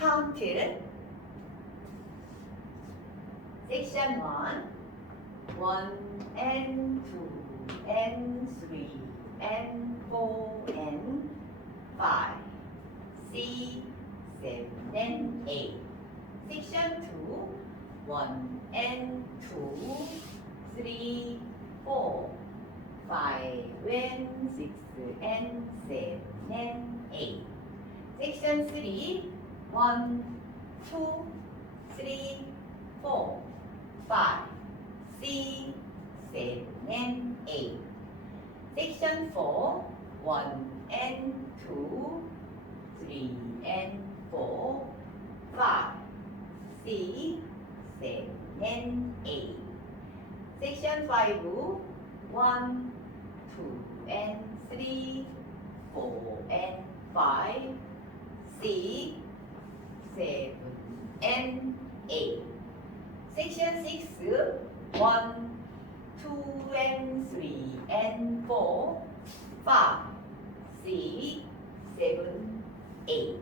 count section 1 1 and 2 and 3 and 4 and 5 6 7 and 8 section 2 1 and 2 3 4 5 and 6 and 7 and 8 section 3 1 2 3 4 5 6 7 and 8 section 4 1 and 2 3 and 4 5 6 7 and 8 section 5 1 2 and 3 4 and 5 6 7 and 8 section 6 1 2 and 3 and 4 5 6 7 8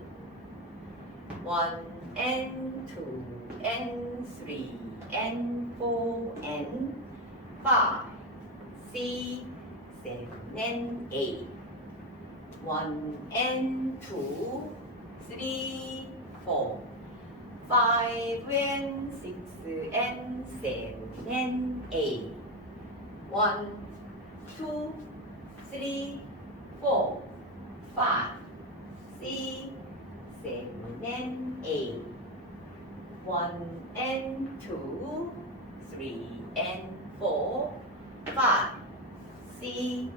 1 and 2 and 3 and 4 and 5 6 7 and 8 1 and 2 3 4 5 and 6 and 7 and 8 1 2 3 4 5 6 7 and 8 1 and 2 3 and 4 5 6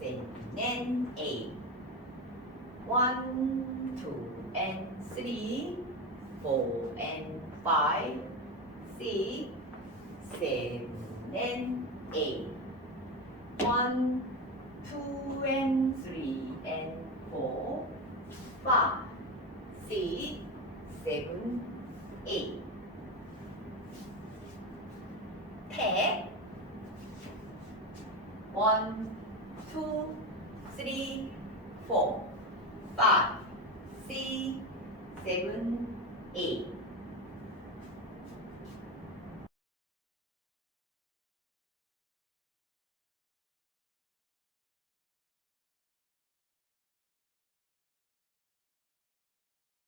7 and 8 1 2 and 3 4 and 5 6 7 and 8 1 2 and 3 and 4 5 6 7 8 Tag 1 2 3 4 5 6 7 8